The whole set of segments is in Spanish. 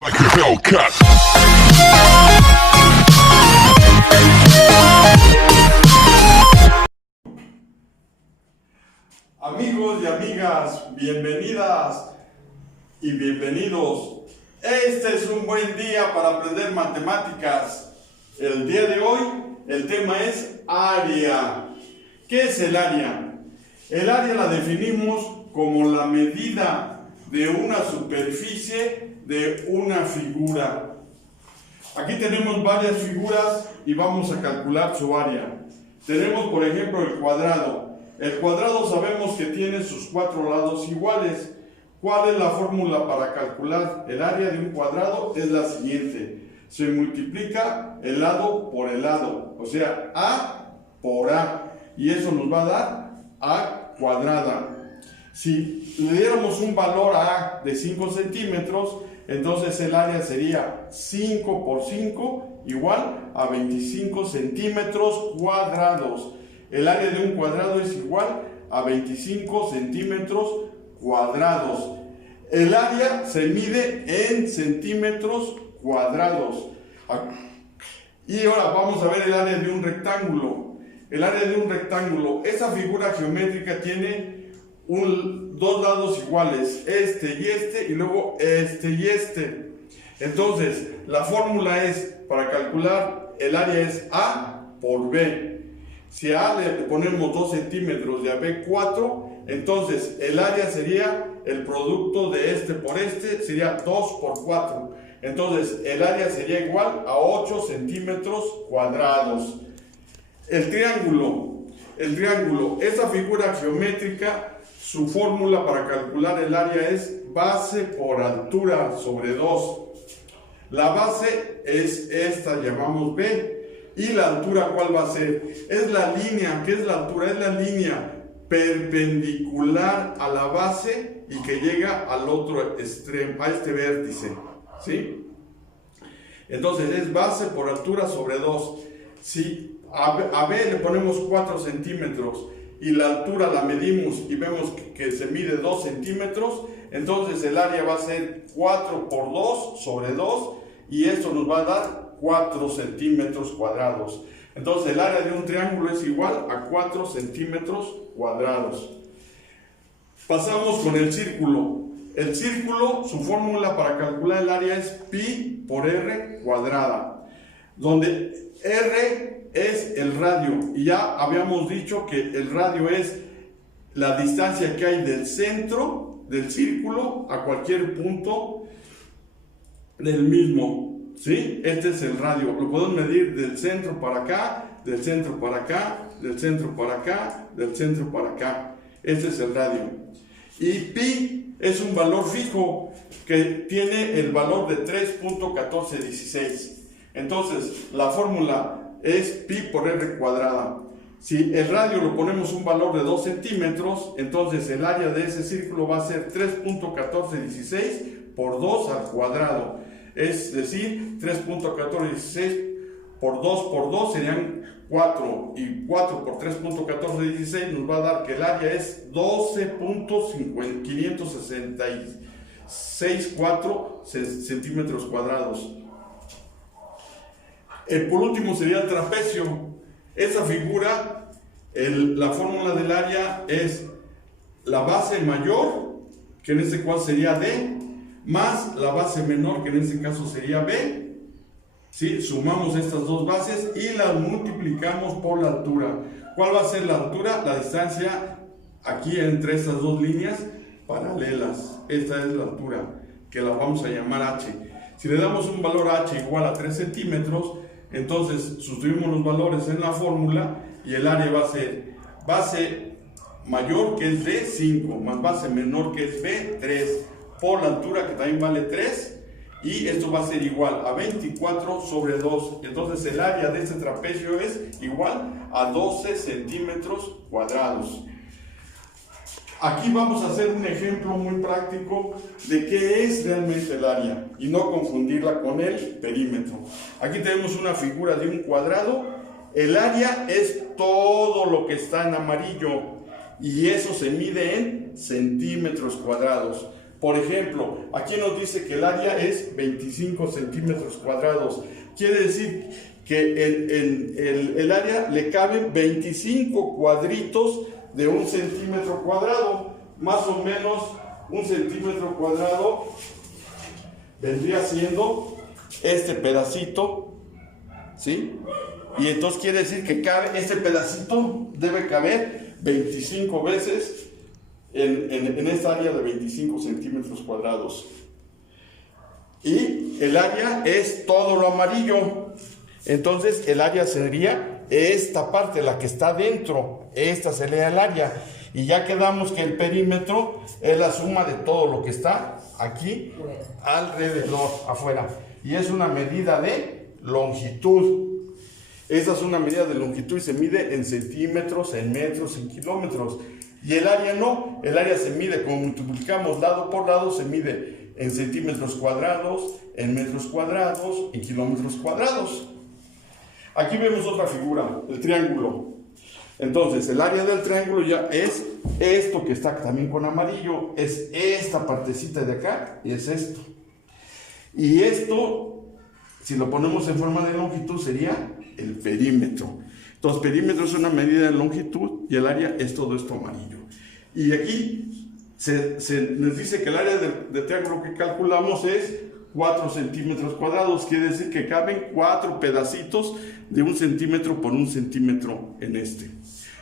Like a Hellcat. Amigos y amigas, bienvenidas y bienvenidos. Este es un buen día para aprender matemáticas. El día de hoy, el tema es área. ¿Qué es el área? El área la definimos como la medida de una superficie de una figura. Aquí tenemos varias figuras y vamos a calcular su área. Tenemos, por ejemplo, el cuadrado. El cuadrado sabemos que tiene sus cuatro lados iguales. ¿Cuál es la fórmula para calcular el área de un cuadrado? Es la siguiente. Se multiplica el lado por el lado, o sea, A por A. Y eso nos va a dar A cuadrada. Si le diéramos un valor a A de 5 centímetros, entonces el área sería 5 por 5 igual a 25 centímetros cuadrados. El área de un cuadrado es igual a 25 centímetros cuadrados. El área se mide en centímetros cuadrados. Y ahora vamos a ver el área de un rectángulo. El área de un rectángulo, esa figura geométrica tiene dos lados iguales, este, y luego este y este. Entonces, la fórmula es, para calcular el área es A por B. Si a A le ponemos 2 centímetros y a B 4, entonces el área sería el producto de este por este, sería 2 por 4. Entonces, el área sería igual a 8 centímetros cuadrados. El triángulo, esa figura geométrica, su fórmula para calcular el área es base por altura sobre 2. La base es esta, llamamos B. ¿Y la altura cuál va a ser? Es la línea. ¿Qué es la altura? Es la línea perpendicular a la base y que llega al otro extremo, a este vértice. ¿Sí? Entonces es base por altura sobre 2. Si a B le ponemos 4 centímetros y la altura la medimos y vemos que se mide 2 centímetros, entonces el área va a ser 4 por 2 sobre 2 y esto nos va a dar 4 centímetros cuadrados. Entonces el área de un triángulo es igual a 4 centímetros cuadrados. Pasamos con el círculo. El círculo, su fórmula para calcular el área es pi por r cuadrada, donde r es el radio, y ya habíamos dicho que el radio es la distancia que hay del centro del círculo a cualquier punto del mismo, ¿sí? Este es el radio, lo podemos medir del centro para acá, del centro para acá, del centro para acá, del centro para acá. Este es el radio. Y pi es un valor fijo que tiene el valor de 3.1416. Entonces, la fórmula es pi por r cuadrada. Si el radio lo ponemos un valor de 2 centímetros, entonces el área de ese círculo va a ser 3.1416 por 2 al cuadrado. Es decir, 3.1416 por 2 semrían 4. Y 4 por 3.1416 nos va a dar que el área es 12.566,4 centímetros cuadrados. Por último sería el trapecio. Esa figura, la fórmula del área es la base mayor, que en este caso sería D, más la base menor, que en este caso sería B. ¿Sí? Sumamos estas dos bases y las multiplicamos por la altura. ¿Cuál va a ser la altura? La distancia aquí entre estas dos líneas paralelas. Esta es la altura, que la vamos a llamar H. Si le damos un valor H igual a 3 centímetros, entonces sustituimos los valores en la fórmula y el área va a ser base mayor, que es D, 5, más base menor, que es B, 3, por la altura, que también vale 3, y esto va a ser igual a 24 sobre 2. Entonces el área de este trapecio es igual a 12 centímetros cuadrados. Aquí vamos a hacer un ejemplo muy práctico de qué es realmente el área y no confundirla con el perímetro. Aquí tenemos una figura de un cuadrado. El área es todo lo que está en amarillo y eso se mide en centímetros cuadrados. Por ejemplo, aquí nos dice que el área es 25 centímetros cuadrados. Quiere decir que en el área le caben 25 cuadritos de 1 centímetro cuadrado. Más o menos 1 centímetro cuadrado vendría siendo este pedacito, ¿sí? Y entonces quiere decir que cabe, este pedacito debe caber 25 veces en esta área de 25 centímetros cuadrados. Y el área es todo lo amarillo. Entonces el área sería esta parte, la que está dentro. Esta sería el área. Y ya quedamos que el perímetro es la suma de todo lo que está aquí alrededor, afuera. Y es una medida de longitud. Esa es una medida de longitud y se mide en centímetros, en metros, en kilómetros. Y el área no, el área se mide, como multiplicamos lado por lado, se mide en centímetros cuadrados, en metros cuadrados, en kilómetros cuadrados. Aquí vemos otra figura, el triángulo. Entonces, el área del triángulo ya es esto que está también con amarillo, es esta partecita de acá y es esto. Y esto, si lo ponemos en forma de longitud, sería el perímetro. Entonces, perímetro es una medida de longitud y el área es todo esto amarillo. Y aquí se nos dice que el área del triángulo que calculamos es 4 centímetros cuadrados. Quiere decir que caben 4 pedacitos de 1 centímetro por 1 centímetro en este.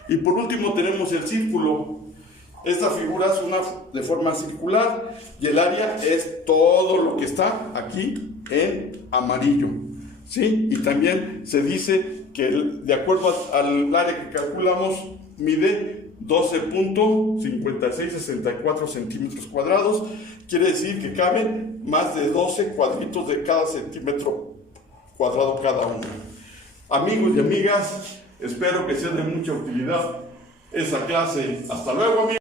Y por último tenemos el círculo. Esta figura es una de forma circular y el área es todo lo que está aquí en amarillo, ¿sí? Y también se dice que de acuerdo al área que calculamos mide 12.5664 centímetros cuadrados. Quiere decir que caben más de 12 cuadritos de cada centímetro cuadrado cada uno. Amigos y amigas, espero que sea de mucha utilidad esa clase. Hasta luego, amigos.